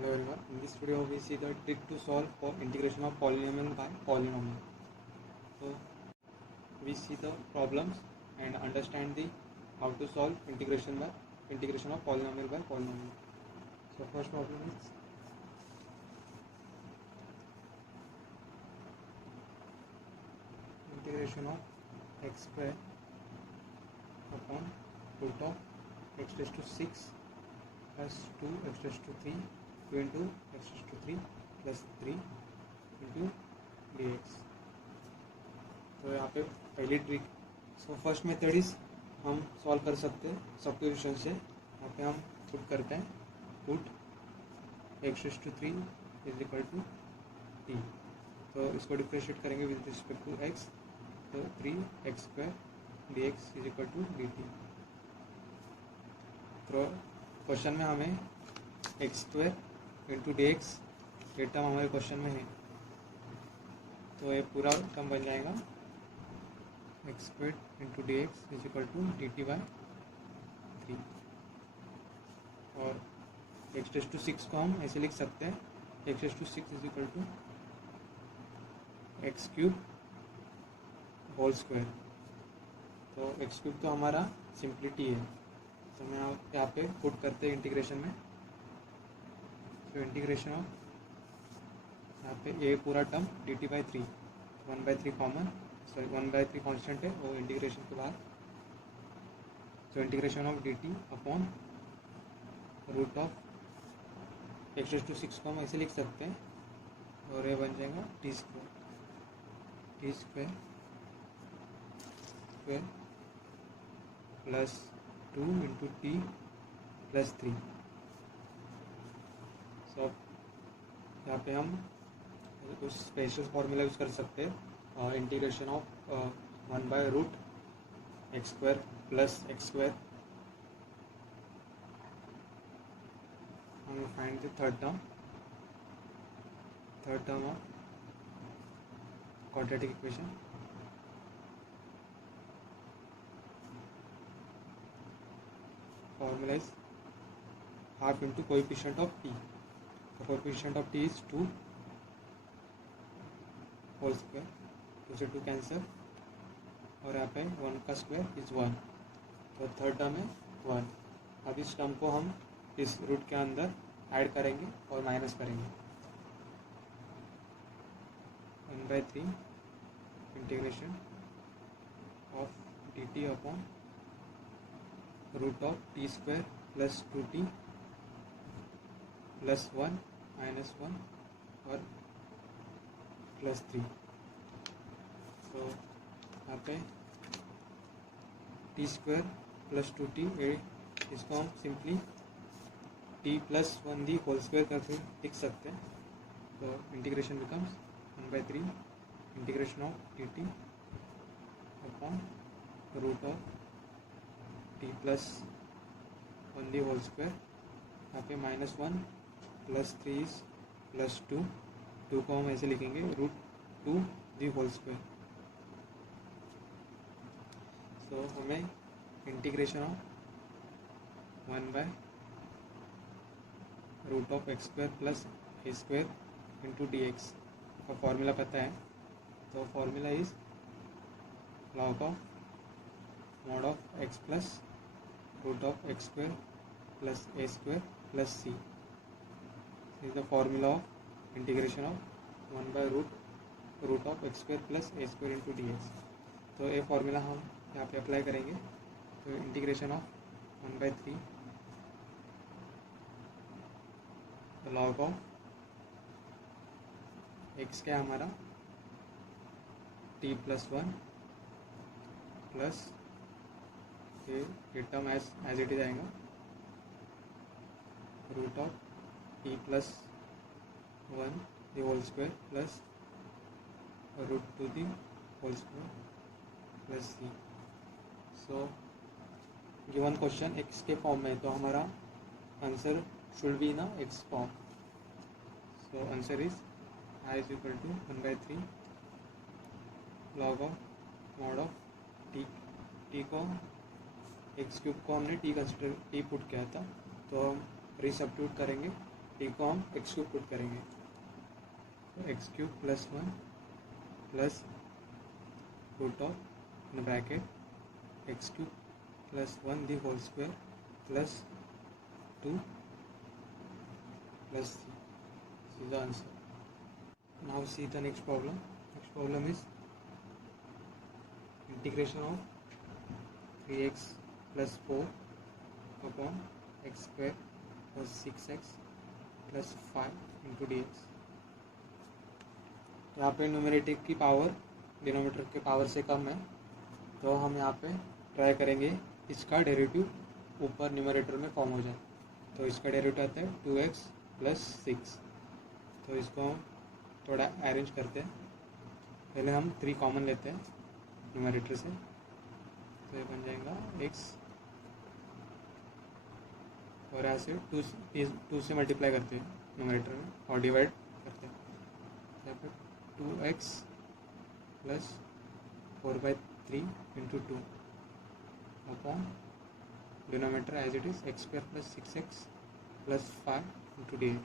Hello everyone. In this video we see the trick to solve for integration of polynomial by polynomial. So we see the problems and understand the how to solve integration of polynomial by polynomial. So first problem is integration of x square upon root of x raised to 6 plus 2 x raised to 3 2 into x raised to 3 plus 3 into dx. तो यहाँ पे पहली trick first method is हम solve कर सकते हैं substitution से. यहाँ पे हम पुट करते हैं put x raise to 3 is equal to t. तो इसको डिफ्रेंशिएट करेंगे विद रिस्पेक्ट टू एक्स. तो 3x square d x is equal to d t. तो क्वेश्चन में हमें x square into d x ये टर्म हमारे क्वेश्चन में है. तो ये पूरा टर्म बन जाएगा x square into d x is equal to d t by 3. और एक्स रेज़ टू 6 को हम ऐसे लिख सकते हैं x raise to 6 is equal to x cube whole square. तो एक्स क्यूब तो हमारा सिंप्लिटी है. तो मैं यहाँ पे पुट करते हैं इंटीग्रेशन में. तो इंटीग्रेशन ऑफ यहाँ पे ए पूरा term d t by 3 1/3 common 1/3 constant है वो इंटीग्रेशन के बाद. तो integration of d t upon root of x raise to 6 को हम ऐसे लिख सकते हैं. और ये बन जाएगा T square plus 2 into T plus 3. सो यहाँ पे हम उस स्पेशल फॉर्मूला यूज़ कर सकते हैं इंटीग्रेशन ऑफ 1/रूट x square plus x square. हम find the third term of quadratic equation. Formula is half into coefficient of t. The coefficient of t is 2 whole square. 2 से 2 cancel और यहाँ पे 1 का स्क्वायर इज 1. तो third term है 1. अब इस टर्म को हम इस रूट के अंदर ऐड करेंगे और माइनस करेंगे. 1/3 integration of d t upon root of t square plus 2t plus 1 minus 1 और प्लस 3. तो यहाँ पे टी स्क्वायर प्लस 2t इसको हम simply t plus 1 the whole square करके लिख सकते हैं. तो integration becomes 1/3 integration of d t upon root of t plus 1 the whole square. यहाँ पे -1 प्लस 3 प्लस 2 को हम ऐसे लिखेंगे root 2 the whole square. So हमें इंटीग्रेशन ऑफ 1/रूट of x square plus a square into d x का formula पता है. तो formula is log of mod of x plus root of x square plus a square plus c. This is the formula of integration of 1/root of x square plus a square into dx. तो ये formula हम यहाँ पे apply करेंगे. तो integration of 1/3 log of x क्या हमारा t plus 1 plus ये टर्म एज इट इज आएगा root of t plus 1 the whole square plus root 2 the whole square plus c. So given question x के form में है तो हमारा answer should be ना x form. So answer is I is equal to 1/3 log of mod of t को x cube को हमने T put किया था. तो हम रिसब्स्टिट्यूट करेंगे टी को हम एक्स क्यूब पुट करेंगे, तो x cube plus 1 plus root of in bracket x cube plus 1 the whole square plus 2 plus c. This is the answer. Now see the next problem. Next problem is integration of 3x plus 4 upon x square plus 6x plus 5 into dx. यहाँ पे numerator की power denominator के power से कम है, तो हम यहाँ पे ट्राई करेंगे इसका डेरिवेटिव ऊपर न्यूमरेटर में फॉर्म हो जाए। तो इसका डेरिवेटिव आता है 2x प्लस 6। तो इसको हम थोड़ा अरेंज करते हैं। पहले हम 3 कॉमन लेते हैं न्यूमरेटर से, तो ये बन जाएगा x और यहाँ से 2 से मल्टीप्लाई करते हैं न्यूमरेटर में और डिवाइड करते हैं। यहाँ पे 2x plus 4/3 into 2 upon denominator as it is x square plus 6x plus 5 into dx.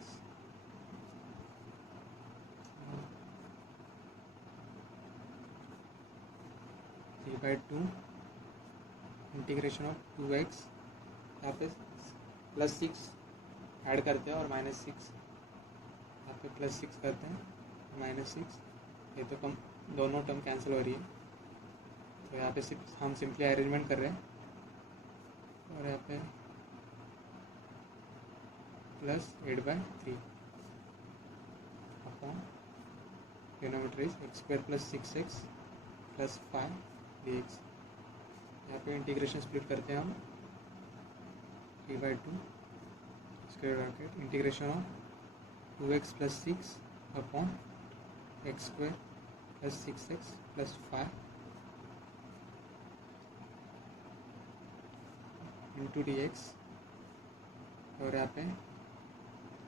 3/2 integration of 2x, यहाँ पे प्लस 6 ऐड करते हैं और माइनस 6, यहाँ पे प्लस 6 करते हैं माइनस 6, ये तो कम दोनों टर्म कैंसिल हो रही है। तो यहाँ पे सिर्फ हम सिंपली अरेंजमेंट कर रहे हैं और यहाँ पे plus 8/3 upon denominator is x square plus 6x plus 5 dx। यहाँ पे इंटीग्रेशन स्प्लिट करते हैं हम 3/2 square bracket integration of 2x plus 6 upon x square plus 6x plus 5 into dx। और यहाँ पे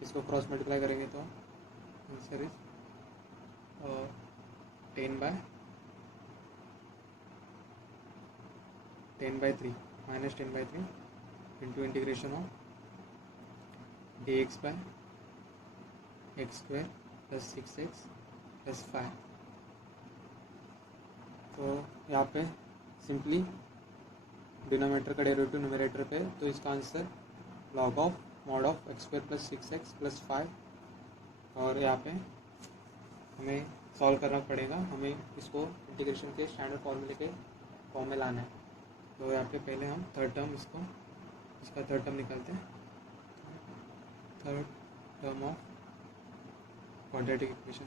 इसको क्रॉस मल्टीप्लाई करेंगे तो answer is 10/3 minus 10/3 into integration of dx by x square plus 6x plus 5। तो यहाँ पे सिंपली डिनोमिनेटर का डेरिवेटिव न्यूमरेटर पे, तो इसका answer log of mod of x square plus 6x plus 5। और यहाँ पे हमें सॉल्व करना पड़ेगा, हमें इसको इंटीग्रेशन के स्टैंडर्ड फॉर्मूले के फॉर्म में लाना है। तो यहाँ पे पहले हम थर्ड टर्म इसका थर्ड टर्म निकालते हैं। Third term of quadratic equation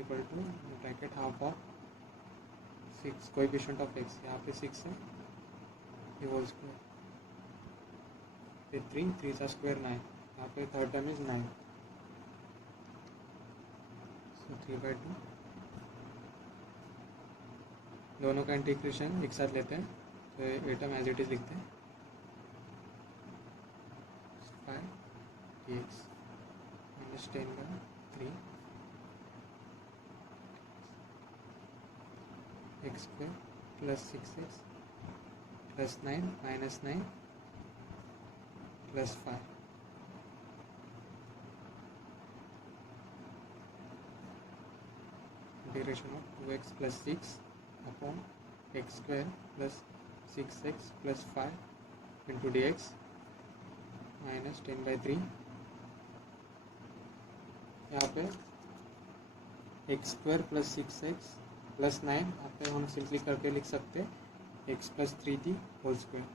equal to bracket half of 6 coefficient of x, यहाँ पे 6 है, ये होल स्क्वायर, फिर 3 का स्क्वायर 9, यहाँ पे थर्ड टर्म इज 9, सो 3/2। दोनों का इंटीग्रेशन एक साथ लेते हैं, तो ये टर्म एज इट इज लिखते हैं 5 dx minus 10/3 x square plus 6x plus 9 minus 9 plus 5। Integration of 2x plus 6 upon x square plus 6x plus 5 into dx minus 10/3। यहाँ पे x square plus 6x plus 9, यहाँ पे हम simply करके लिख सकते हैं x प्लस 3 थी होल स्क्वायर,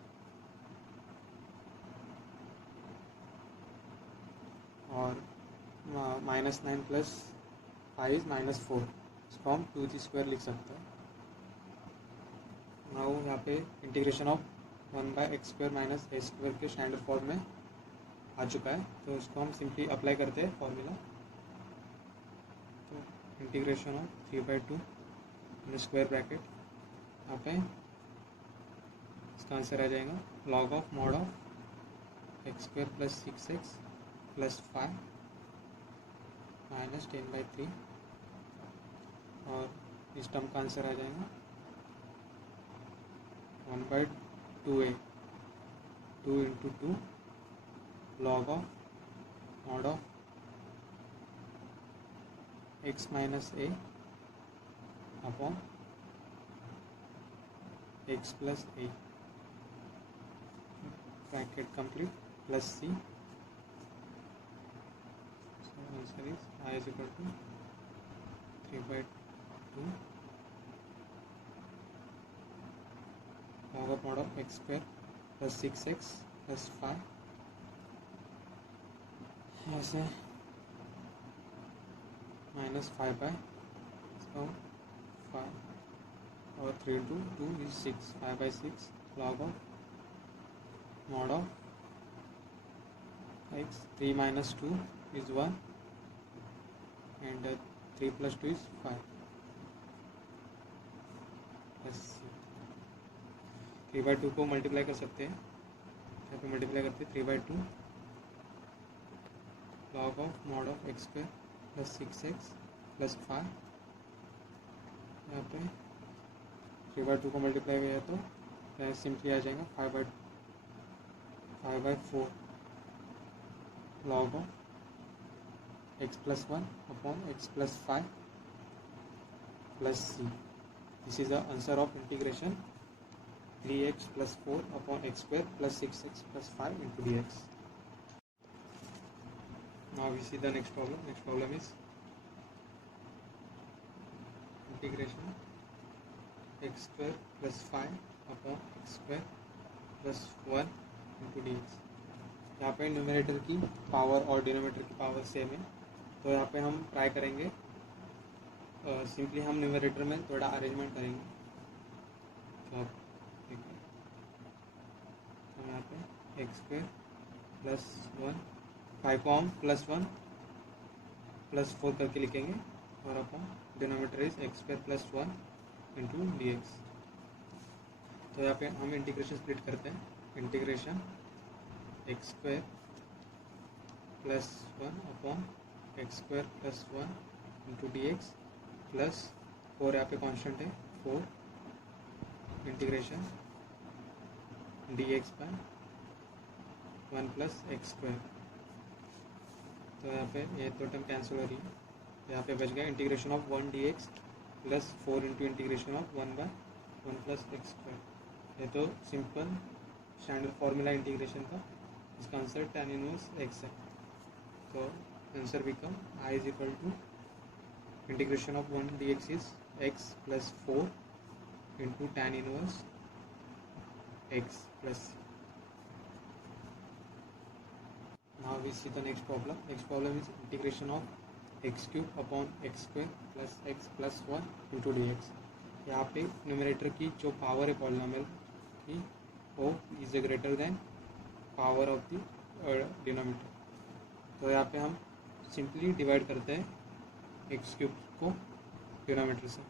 और माइनस 9 प्लस 5 माइनस 4, इसको हम 2 स्क्वायर लिख सकते हैं। नाउ यहाँ पे integration of 1/x square minus a square के स्टैंडर्ड फॉर्म में आ चुका है, तो इसको हम सिंपली अप्लाई करते हैं फॉर्मूला। तो इंटीग्रेशन ऑफ 3/2 स्क्वायर ब्रैकेट, यहाँ पे इसका आंसर आ जाएगा log of mod of x square plus 6x plus 5 minus 10/3, और इस टर्म का आंसर आ जाएगा 2a 2 into 2 log of mod of x minus a upon x plus a bracket complete plus c. So answer is I is equal to 3/2 log of mod of x square plus 6x plus 5 ऐसे minus 5/, so 5 और 3 into 2 is 6, 5/6 log of mod of x. 3 minus 2 is 1 and 3 plus 2 is 5 plus 3/2 को multiply कर सकते हैं, यहाँ पे multiply करते हैं 3/2 log of mod of x square plus 6x plus 5. यहाँ पे 3/2 को मल्टीप्लाई किया तो यहाँ सिंपली आ जाएगा 5/4 log of x plus 1 upon x plus 5 plus c. This is the answer of integration 3x plus 4 upon x square plus 6x plus 5 into dx. Now we see the next problem. Next problem is integration x square plus 5 upon x square plus 1 into dx. यहाँ पे numerator की power और denominator की power same है, तो यहाँ पे हम ट्राई करेंगे सिंपली हम न्यूमरेटर में थोड़ा अरेंजमेंट करेंगे. तो ठीक है, तो यहाँ पे एक्स स्क्वायर प्लस 1 5 को हम +1 +4 करके लिखेंगे और अपन denominator is x square plus 1 into d x. तो यहाँ पे हम इंटीग्रेशन स्प्लिट करते हैं. Integration x square plus 1 upon x square plus 1 into d x plus 4 यहाँ पे कॉन्स्टेंट है 4 integration d x by 1 plus x square. तो यहाँ पे ये दो टर्म कैंसिल हो रही है, यहाँ पे बच गया integration of 1 d x plus 4 into integration of 1/1 plus x square. ये तो सिंपल स्टैंडर्ड फॉर्मूला इंटीग्रेशन का. इसका आंसर tan इनवर्स x है. तो answer become I is equal to integration of 1 d x is x plus 4 into tan inverse x plus. Now we see the next problem. Next problem is integration of x cube upon x square plus x plus 1 into dx. यहाँ पे numerator की जो power है polynomial की वो is greater than power of the denominator. तो यहाँ पे हम सिंपली डिवाइड करते हैं एक्स क्यूब को डिनोमिनेटर से.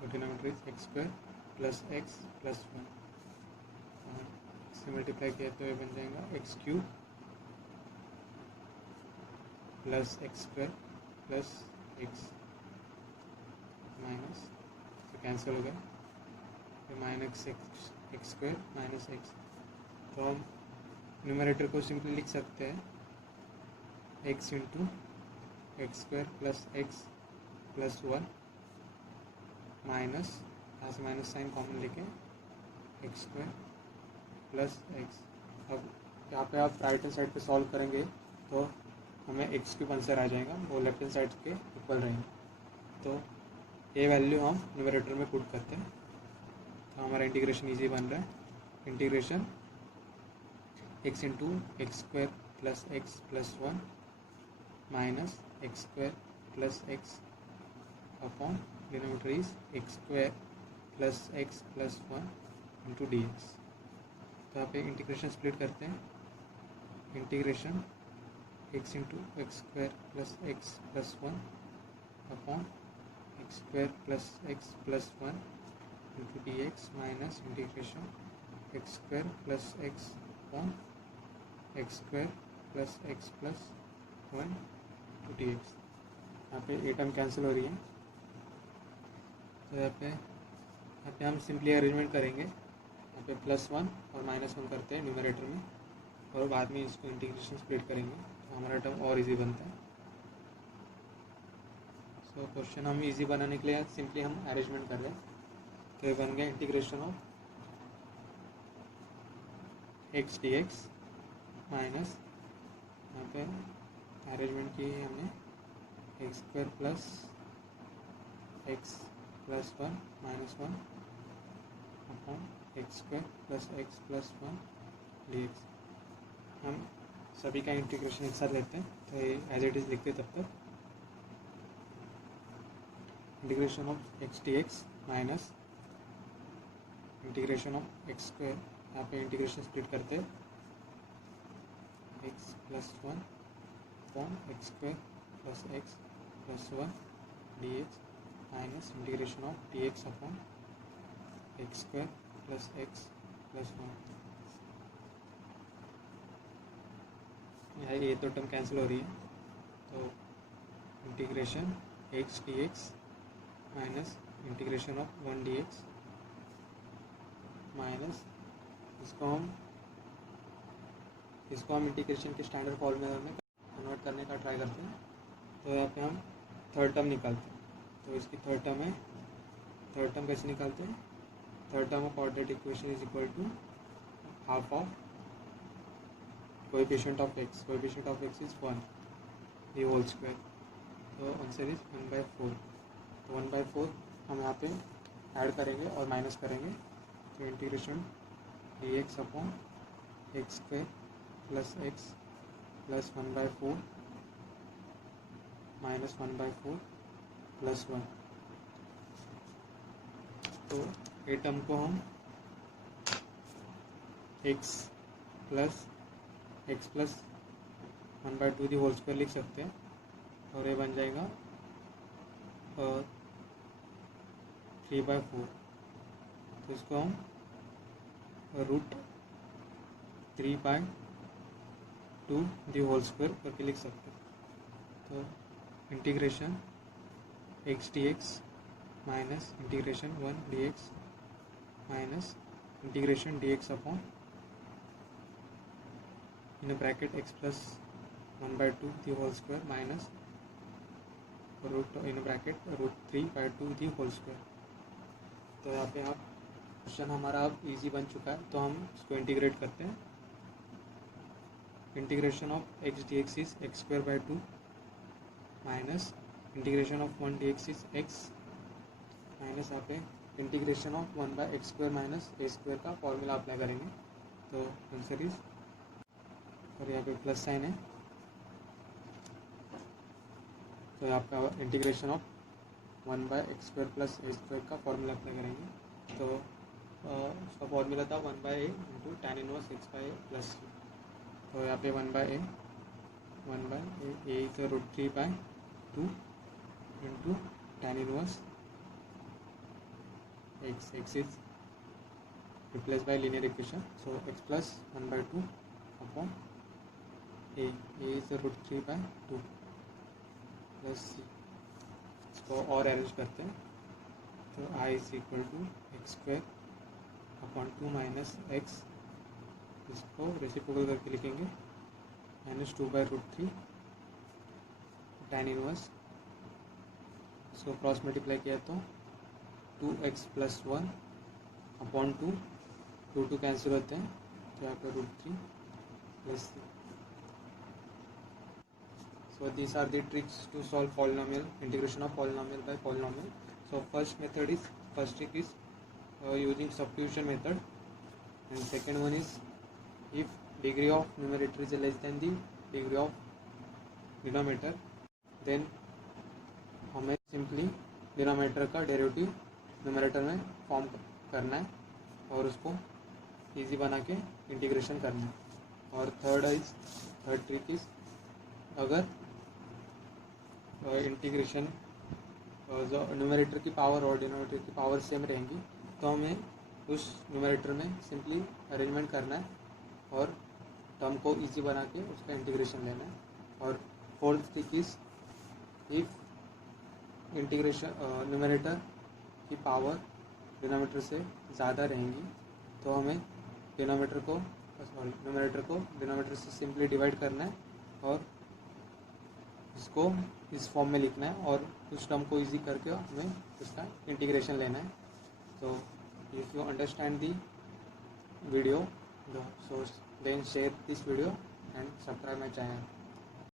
तो denominator is x square plus x plus 1 से मल्टीप्लाई किया तो ये बन जाएगा x cube plus x square plus x minus तो कैंसिल हो गया तो minus x square minus x. तो हम न्यूमरेटर को सिंपली लिख सकते हैं x into x square plus x plus 1 minus यहाँ से माइनस साइन कॉमन लेके एक्स स्क्वायर प्लस एक्स. अब यहाँ पे आप राइट हैंड साइड पे सॉल्व करेंगे तो हमें एक्स क्यूब आंसर आ जाएगा, वो लेफ्ट हैंड साइड के इक्वल रहेंगे. तो ये वैल्यू हम न्यूमरेटर में पुट करते हैं तो हमारा इंटीग्रेशन इजी बन रहा है. Integration x into x square plus x plus 1 minus x square plus x upon denominator is x square plus x plus 1 into d x. तो यहाँ पे इंटीग्रेशन स्प्लिट करते हैं. Integration x into x square plus x plus 1 upon x square plus x plus 1 into d x minus integration x square plus x upon x square plus x plus 1 into d x. यहाँ पे a term cancel हो रही है तो यहाँ पे यहाँ पे हम सिंपली अरेंजमेंट करेंगे। यहाँ पे +1 और -1 करते हैं न्यूमरेटर में, और बाद में इसको इंटीग्रेशन स्प्लिट करेंगे तो हमारा टर्म और इजी बनता है। सो क्वेश्चन हम इजी बनाने के लिए सिंपली हम अरेंजमेंट कर रहे हैं। तो ये बन गया integration of x dx minus, यहाँ पे अरेंजमेंट की है हमने, x² plus x plus 1 minus 1 upon x² plus x plus 1 dx। हम सभी का इंटीग्रेशन एक साथ लेते हैं, तो ये एज इट इज़ लिखते तब तक। Integration of x dx minus integration of x², यहाँ पे इंटीग्रेशन स्प्लिट करते हैं, x plus 1 upon x² plus x plus 1 dx minus integration of dx upon x² plus x plus 1। ये तो टर्म कैंसिल हो रही है, तो integration x dx minus integration of 1 dx minus इसको हम इंटीग्रेशन के स्टैंडर्ड फॉर्मूला में कन्वर्ट करने का ट्राई करते हैं। तो यहाँ पे हम थर्ड टर्म निकालते हैं, तो इसकी थर्ड टर्म है। थर्ड टर्म कैसे निकालते हैं? Third term of quadratic equation is equal to half of coefficient of x। Coefficient of x is 1 the whole square, तो आंसर इज 1/4। तो 1/4 हम यहाँ पे ऐड करेंगे और माइनस करेंगे, तो इंटीग्रेशन dx upon x² plus x plus 1/4 minus 1/4 plus 1। तो ये टर्म को हम x plus 1/2 the whole square लिख सकते हैं, और ये बन जाएगा 3/4। तो इसको हम √3/2 दी होल स्क्वायर करके लिख सकते हैं। तो integration x dx minus integration 1 dx minus integration dx upon in bracket x plus 1/2 the whole square minus root in bracket √3/2 the whole square. तो यहाँ पे आप क्वेश्चन हमारा अब इजी बन चुका है, तो हम इसको इंटीग्रेट करते हैं। Integration of x dx is x²/2 minus integration of 1 dx is x minus, यहाँ पे integration of 1/x² minus a² का फॉर्मूला अप्लाई करेंगे, तो आंसर इज, और यहाँ पे प्लस साइन है, तो आपका integration of 1/x² plus a² का फॉर्मूला अप्लाई करेंगे, तो उसका फॉर्मूला था 1/a into tan inverse x/a plus c। तो यहाँ पे 1/a a is √3/2 into tan inverse x is replace by linear equation, so x plus 1/2 upon a is √3/2 plus c। इसको और अरेंज करते हैं, तो I is equal to x² upon 2 minus x, इसको reciprocal करके लिखेंगे, माइनस 2/√3 tan इनवर्स, इसको cross multiply किया तो 2x प्लस 1 अपॉन 2 कैंसिल होते हैं, तो यहाँ पर √3 plus c। So these are the tricks to solve polynomial, integration of polynomial by polynomial. So first trick is using substitution method, and second one is if degree of numerator is less than the degree of denominator, then हमें simply denominator का derivative numerator में form करना है और उसको easy बना के integration करना है। और थर्ड ट्रिक इज अगर इंटीग्रेशन जो न्यूमरेटर की पावर और डिनोमिनेटर की पावर सेम रहेंगी, तो हमें उस न्यूमरेटर में सिंपली अरेंजमेंट करना है और टर्म को इजी बना के उसका इंटीग्रेशन लेना है। और fourth trick is if integration numerator की पावर डिनोमिनेटर से ज़्यादा रहेंगी तो हमें न्यूमरेटर को डिनोमिनेटर से सिंपली डिवाइड करना है और इसको इस फॉर्म में लिखना है और उस टर्म को इजी करके हमें उसका इंटीग्रेशन लेना है. तो if you understand the video, so then share this video and subscribe my channel.